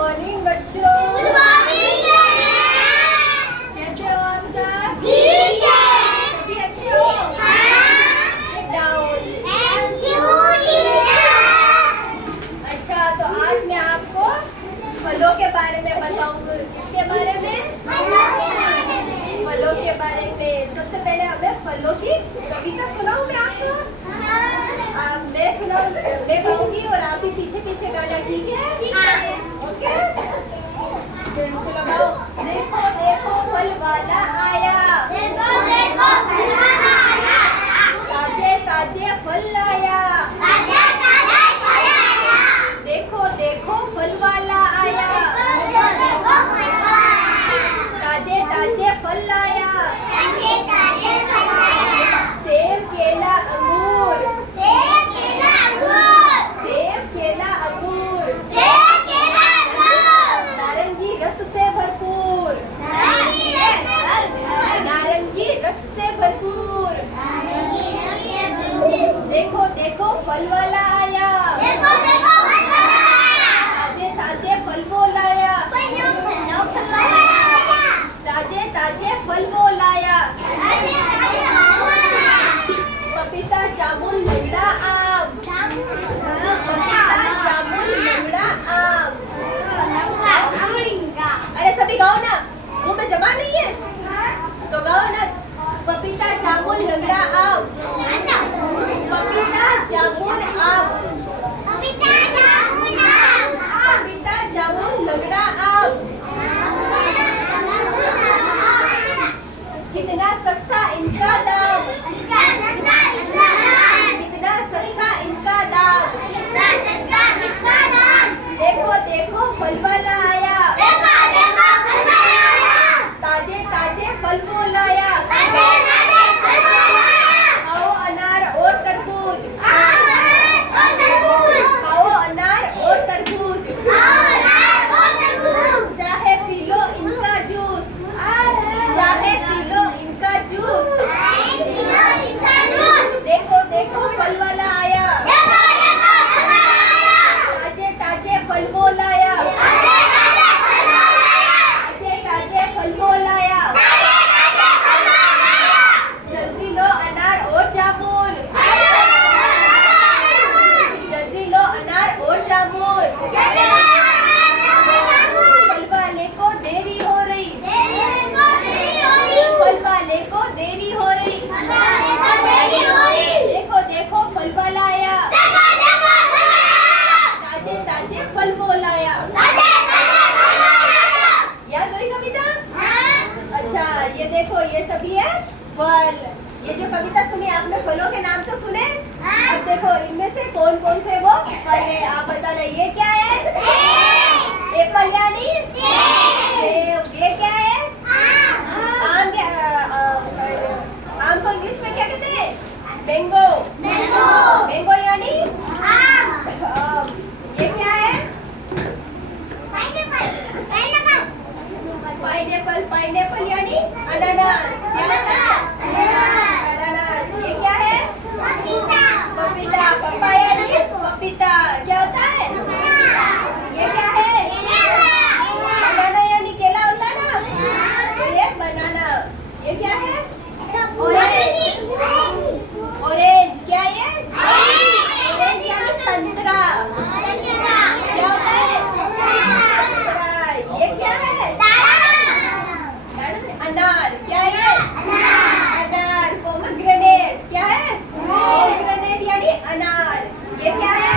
Morning बच्चों। Good morning. कैसे हो आप सब? ठीक है। सभी अच्छे हो? हाँ। Sit down. Thank you teacher. अच्छा, तो आज मैं आपको फलों के बारे में बताऊंगी। किसके बारे में? फलों के बारे में। सबसे पहले हमें फलों की कविता सुनाऊं मैं आपको? मैं गाऊंगी और आप भी पीछे पीछे गाना, ठीक है? ओके? तो इनको लगाओ। देखो देखो फल वाला आया, देखो देखो फल वाला आया, ताजे ताजे फल लाया। ताजा ताजा फल आया। देखो देखो फल वाला आया, देखो देखो फल वाला आया, ताजे ताजे फल लाया। ताजे ताजे फल आया। सेब केला अंगूर, सेब केला अंगूर, सेब केला अंगूर, सेब केला अंगूर, नारंगी रस से भरपूर, नारंगी रस, नारंगी रस से भरपूर। देखो देखो फल वाला आया, देखो देखो फल वाला आया, ताजे ताजे फल वो लाया, फल वाला आया, ताजे ताजे फल वो लाया। ताजे ताजे फल वाला आया। पपीता जामुन लंगड़ा आम, पपीता जामुन लंगड़ा आम। अरे सभी गाओ ना, मुंह में जमा नहीं है तो गाओ ना। पपीता जामुन लंगड़ा आम, पपीता जामुन आम, पपीता जामुन आम, पपीता जामुन लंगड़ा आम। कितना सस्ता इनका दाम, इसका सस्ता इसका दाम, कितना सस्ता इनका दाम। इसका सस्ता इसका दाम। देखो देखो फल वाला आया, देखो देखो फल वाला आया, ताजे ताजे फल वो लाया। ताजे ताजे फल वाला आया। खाओ अनार और तरबूज, खाओ अनार और तरबूज, खाओ अनार और तरबूज। खाओ अनार और तरबूज। चाहे पी लो इनका जूस, चाहे पी लो इनका जूस। देखो देखो फल वाला आया, ताजे ताजे फल वो लाया, ताजे ताजे फल वो लाया। जल्दी लो अनार और जामुन, जल्दी लो अनार और जामुन। फल वाले को देरी हो रही, फल वाले को देरी हो रही। देखो देखो फल वाला आया, ताजे ताजे फल वो लाया। याद हुई कविता? अच्छा, ये देखो ये सभी है फल। ये जो कविता सुनी आपने, फलों के नाम तो सुने। अब देखो इनमें से कौन कौन से वो फल है, आप बताना। ये क्या है? एप्पल यानी सेब। ये क्या है? आम। आम को इंग्लिश में क्या कहते हैं? मैंगो। मैंगो यानी ये क्या है? पाइनएप्पल। पाइनएप्पल यानी अनानास। क्या होता है? अनानास। ये क्या है? पपीता। पपाया यानी पपीता। क्या होता है? ये क्या है? बनाना यानी केला होता है ना, तो ये बनाना। ये क्या है? ऑरेंज। ऑरेंज क्या है? ऑरेंज यानी संतरा। क्या होता है? संतरा। ये क्या है? अनार। क्या है? अनार। पोमेग्रेनेट। क्या है? पोमेग्रेनेट यानी अनार। ये क्या है?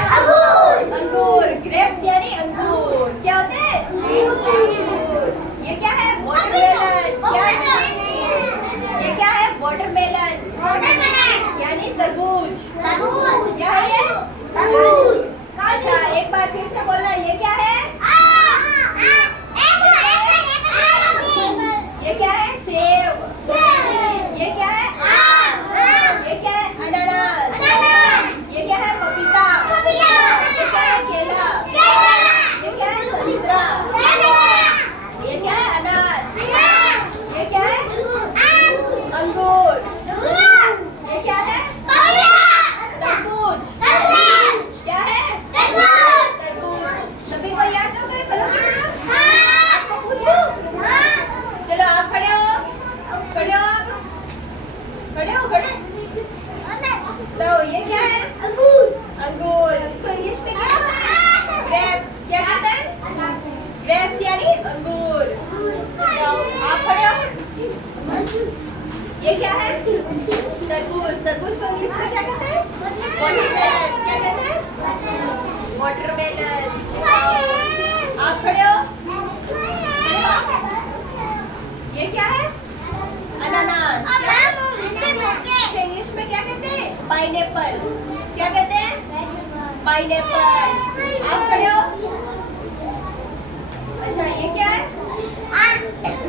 अंगूर। ग्रेप्स यानी अंगूर। क्या होते हैं? अंगूर। ये क्या है? वाटरमेलन। क्या है? ये क्या है? वाटरमेलन यानी तरबूज। क्या है ये? अच्छा, एक बार फिर से बोलना। ये क्या है? ये क्या है? सेब। ये क्या है? ये क्या है? अनानास। ये क्या है? पपीता। ये क्या है? केला। ये क्या है? संतरा। ये क्या है? अनार। ये क्या है? अंगूर। ये क्या है? तरबूज। पाइनएप्पल। आप खड़े हो। अच्छा ये क्या है?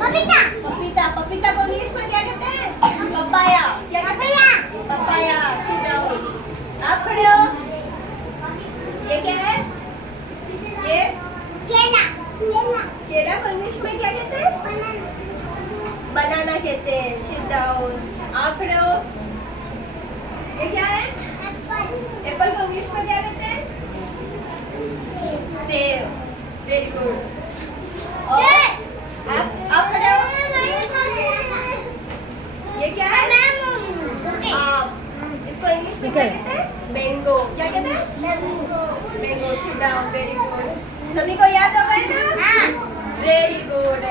पपीता पपीता। पपीता को इंग्लिश में क्या कहते हैं? पपाया। क्या कहते हैं? पपाया। Sit down। आप खड़े हो। ये क्या है? ये केला केला को इंग्लिश में क्या कहते हैं? बनाना कहते हैं। Sit down। आप खड़े हो। ये क्या है? एप्पल को इंग्लिश में क्या कहते हैं? सेब। Very good. और आप खड़े हो। ये क्या है? आम। इसको इंग्लिश में क्या कहते हैं? मैंगो। क्या कहते हैं? Mango. Sit down। Very good. सभी को याद हो गए ना? Very good.